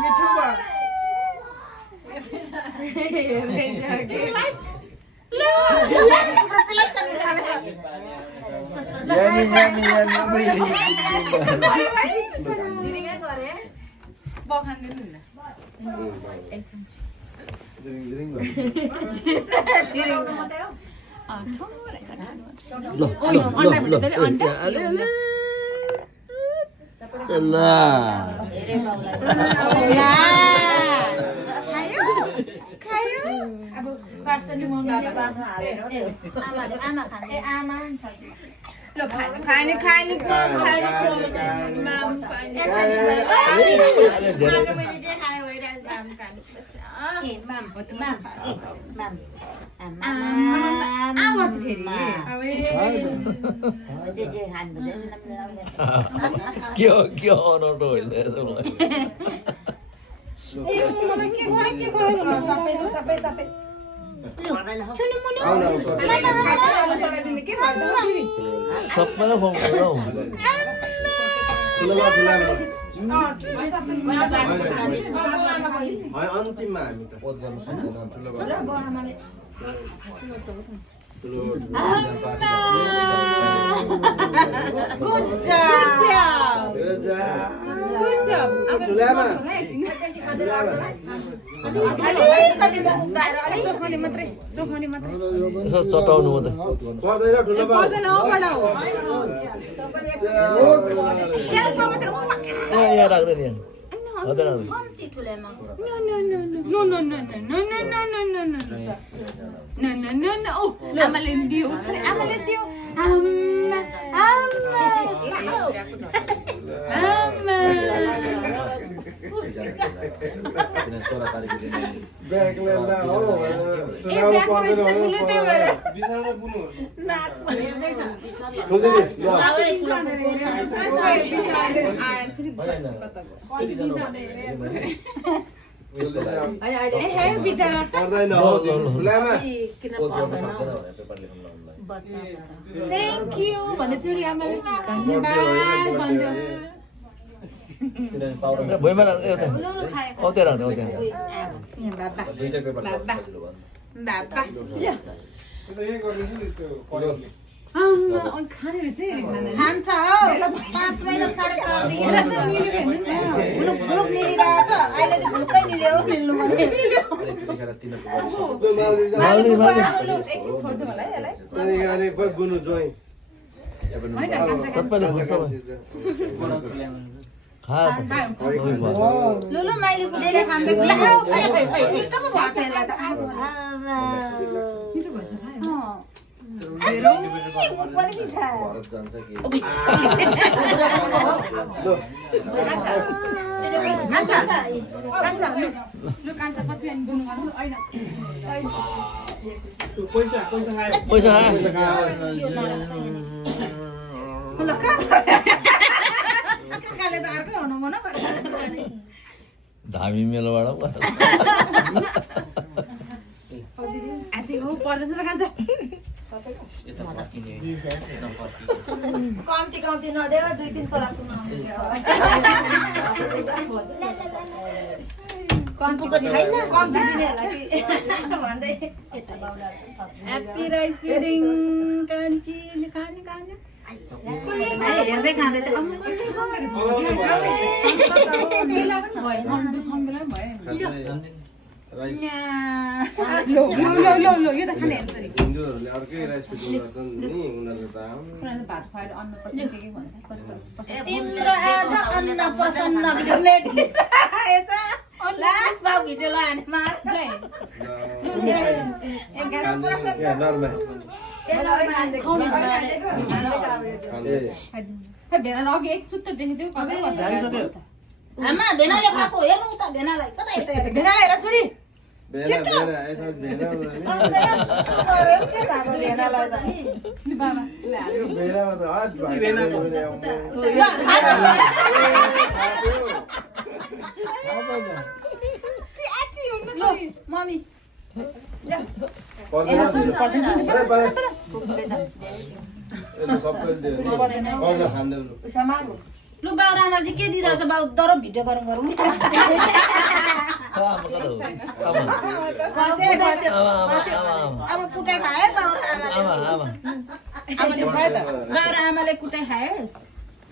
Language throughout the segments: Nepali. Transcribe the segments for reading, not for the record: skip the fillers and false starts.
मिठो भयो Kyo ono rồi thế rồi. Sampai lah phong đâu. अन्तिममा हामी त पद गर्न सक्दैनौँ Good job. Good job. Good job. यसो चटाउनु हो त. पर्दैन ठुलो बा यहाँ राख्दैन यहाँ. हजुर हजुर. ब्याकल्यान्डमा हो ठुलो पर्दैन बिसाएर बुनु पर्दैन हो ठुलामा Thank you. भन्दै छोरी आमाले धन्यवाद भन्दै. भुइँमा राख्दै यता. औ त्यहाँ राख्दै औ त्यहाँ. बाबा. दुईटा पेपर छ बाबा. बाबा. खाने रहेछ नि खाना. खान्छ हो 5 महिना 4.5 देखि ग्रुप निलिरहेछ अहिले चाहिँ ग्रुपै निल्यो निल्नु भने अनि बुनु जोइ सबैले खुट्छ खा लुलु माइली पुडेले खाँदै लाउ मिठो पो भएको छ यसलाई त मिठो भएछ खायो. पनि मिठा भरत जान्छ कि कान्छ पछि अनि बुनु गर्नु हैन. पैसा काले त अर्कै हुनु मन धामी मेलोबाट आज हो पर्दैन त कान्छ. कम्ती कम्ती नदेऊ 2-3 तोला सुन कम्पीको छैन कम्पी दिनेहरूलाई भन्दै ह्यापी राइस फिडिङ कान्छीले खाने खाने. हेर्दै खाँदै चाहिँ यो त खाने हिन्दूहरूले अर्कै राइस फिडिङ गर्छन् नि उनीहरूले त भात खुवाएर अन्न पर्छ के भन्छ. तिम्रो आज अन्न प्रसन्न भिडियोले दिरहेछ लास्ट भाउ भिडियो लाने माल नर्मा भेना अघि एकचुट्टो देखिदियो कतै आमा भेनाले खाएको हेर्नु त भेनालाई कता यता भेना हेर छोरी भेना भेना यसो भेना के भएको भेनालाई त बाबा भेनामा त हात भेना मम्मी पर्दैन यसले सबैले दियो अर्न खाँदै लु लु बाउ र आमाले चाहिँ के दिँदो रहेछ बाउ दरो भिडियो गरौँ गरौँ आमा कता हो आमा आमा अब कुटाइ खाए बाउ र आमाले आमा आमा आमाले खायो त बाउ र आमाले कुटाइ खाए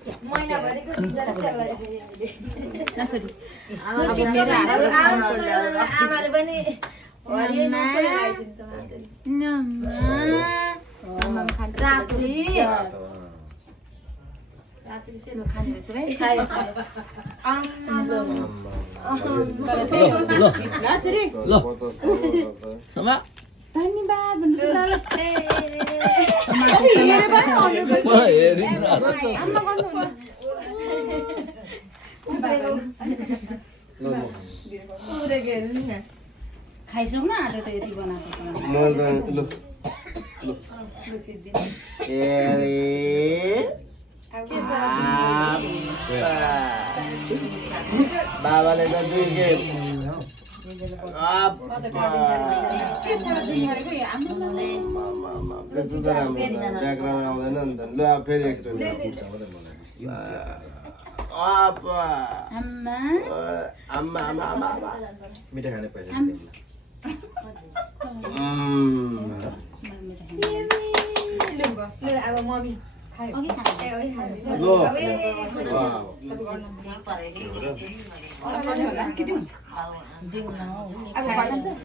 महिनाभरिको दुईजना सेलाइ नछोडी आमाले पनि हरियो नपरे लगाइदिन्छ राति सेलो खाने रहेछ है खायो खायो ल नछोडी ल समा धन्यवाद भन्छु ल हेरि खाइसक्नु आँट्यो त यति बनाएको त म त लु बाबाले त दुई के त्यस्तो त राम्रो ब्याकग्राउन्ड आउँदैन नि त ल फेरि एकचोटि आम्मा आम्मा आम्मा आम्मा आम्मा मिठाई खाने पहिला अब मम्मी खायो अघि खानु ल के दिउँ दिउँ न हौ अब खान्छ